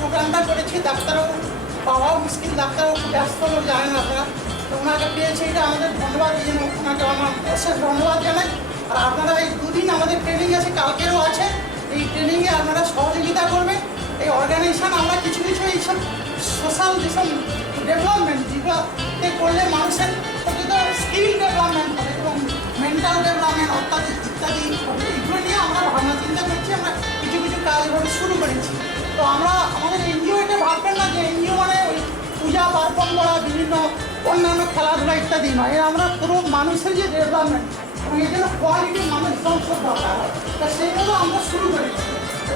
প্রোগ্রামটা করেছি, ডাক্তারবাবু পাওয়াও মুশকিল, ডাক্তারবাবু ব্যস্ত লোক, জানেন আপনারা। তো ওনাকে পেয়েছে, এটা আমাদের ধন্যবাদ, এই জন্য ওনাকে আমার অশেষ ধন্যবাদ জানাই। আর আপনারা এই দুদিন আমাদের ট্রেনিং আছে, কালকেরও আছে, এই ট্রেনিংয়ে আপনারা সহযোগিতা করবেন। এই অর্গানাইজেশন আমরা কিছু কিছু এইসব সোশ্যাল যেসব ডেভেলপমেন্ট যেগুলোতে করলে মানুষের প্রকৃত স্কিল ডেভেলপমেন্ট হবে এবং মেন্টাল ডেভেলপমেন্ট ইত্যাদি হবে, এগুলো নিয়ে আমরা ভাবনা চিন্তা করছি। আমরা কিছু কিছু কাজ এভাবে শুরু করেছি। তো আমরা আমাদের এনজিও এটা ভাববেন না যে এনজিও মানে ওই পূজা পার্বণ করা, বিভিন্ন অন্যান্য খেলাধুলা ইত্যাদি নয়। আমরা পুরো মানুষের যে ডেভেলপমেন্ট এবং এই জন্য কোয়ালিটি মানুষ সব দরকার হয়, তা সেইগুলো আমরা শুরু করেছি।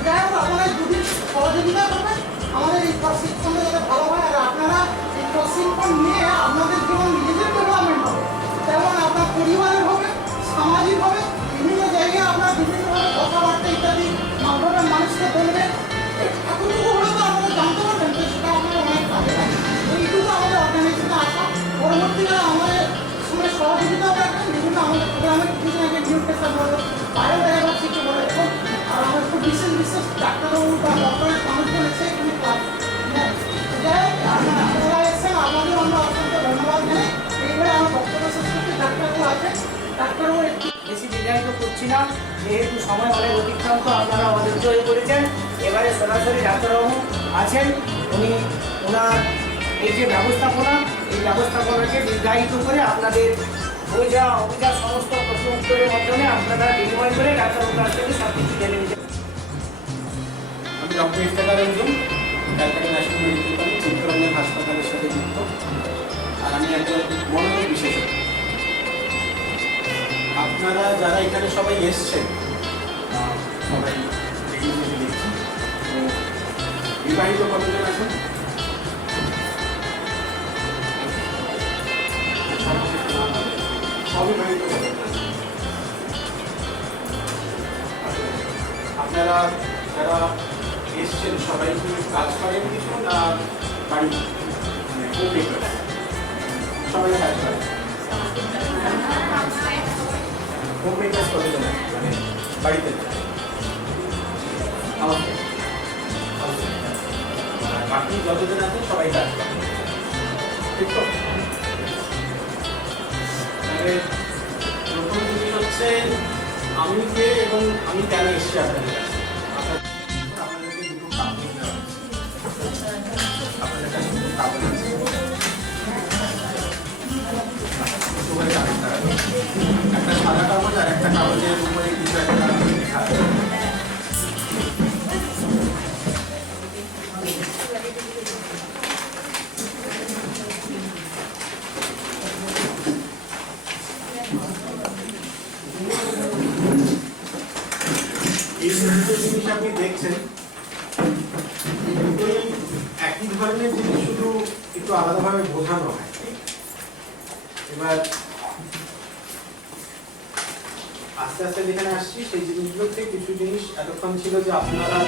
যাই হোক, আপনারা দুদিন সহযোগিতা করবেন আমাদের এই প্রশিক্ষণটা যাতে ভালো হয়। আর আপনারা এই প্রশিক্ষণ নিয়ে আপনাদের যেমন নিজেদের ডেভেলপমেন্ট হবে, তেমন আপনার পরিবারের হবে, সামাজিক হবে, বিভিন্ন জায়গায় আপনার বিভিন্নভাবে কথাবার্তা ইত্যাদি মাধ্যমে মানুষকে বলবেন। এতটুকু হলে তো আপনারা জানতে পারবেন, তো সেটা আমাদের অনেক কাজে লাগে। এইটুকু আমাদের অর্গানাইজেশনে আসা, পরবর্তীকালে আমাদের সঙ্গে সহযোগিতাও রাখবেন। বিভিন্ন আমাদের প্রোগ্রামের কিছু আগে নিউট্রিশন বলো, বায়োডাইভার্সিটি বলো, এবং আর আমাদের খুব বিশেষ বিশেষ ডাক্তারবাবু বা ডক্টরের মানুষজন এসে এখানে ক্লাস যাই হোক, আপনারা এসেছেন, আপনাদের আমরা অত্যন্ত ধন্যবাদ জানাই। এইভাবে আমার বক্তব্য শেষ করতে ডাক্তারবাবু আছেন, ডাক্তারবাবু একটু বেশি দীর্ঘায়িত করছি না, যেহেতু সময় অনেক অতিক্রান্ত, আপনারা অধৈর্য হয়ে পড়েছেন। এবারে সরাসরি ডাক্তারবাবু আছেন, উনি ওনার এই যে ব্যবস্থাপনা, এই ব্যবস্থাপনাকে দীর্ঘায়িত করে আপনাদের বোঝা অভিযোগ সমস্ত প্রশ্ন উত্তরের মাধ্যমে আপনারা বিনিময় করে ডাক্তারবাবুর কাছ থেকে সব কিছু জেনে নিতে। আমি doctor Iftekhar Ranjan, Calcutta national medical college Chittaranjan হাসপাতালের সাথে যুক্ত। আর আমি একজন মনোরোগ বিশেষজ্ঞ। আপনারা যারা এখানে সবাই এসছেন, সবাই দেখছি, তো বিবাহিত কতজন আছেন? অবিবাহিত কতজন আছেন? আপনারা যারা এসছেন সবাই কি কাজ করেন কিছু না বাড়ি, মানে সবাই কাজ করেন? হোম মেকার্স কতজন মানে বাড়িতে? বাকি যতজন আছেন সবাই কাজ করেন, ঠিক তো? মানে প্রথম জিনিস হচ্ছে আমি কে এবং আমি কেন এসছি আপনাদের কাছে। আপনাদেরকে দুটো কাগজ দেওয়া হচ্ছে, আপনাদের কাছে দুটো কাগজ আছে, একটা সাদা কাগজ আর একটা কাগজের উপরে কিছু একটা লেখা আছে। এই দুটো জিনিস আপনি দেখছেন, দুটোই একই ধরনের জিনিস, শুধু একটু আলাদাভাবে বোঝানো হয়। এবার আস্তে আস্তে যেখানে আসছি সেই জিনিসগুলোতে কিছু জিনিস এতক্ষণ ছিল যে আপনারা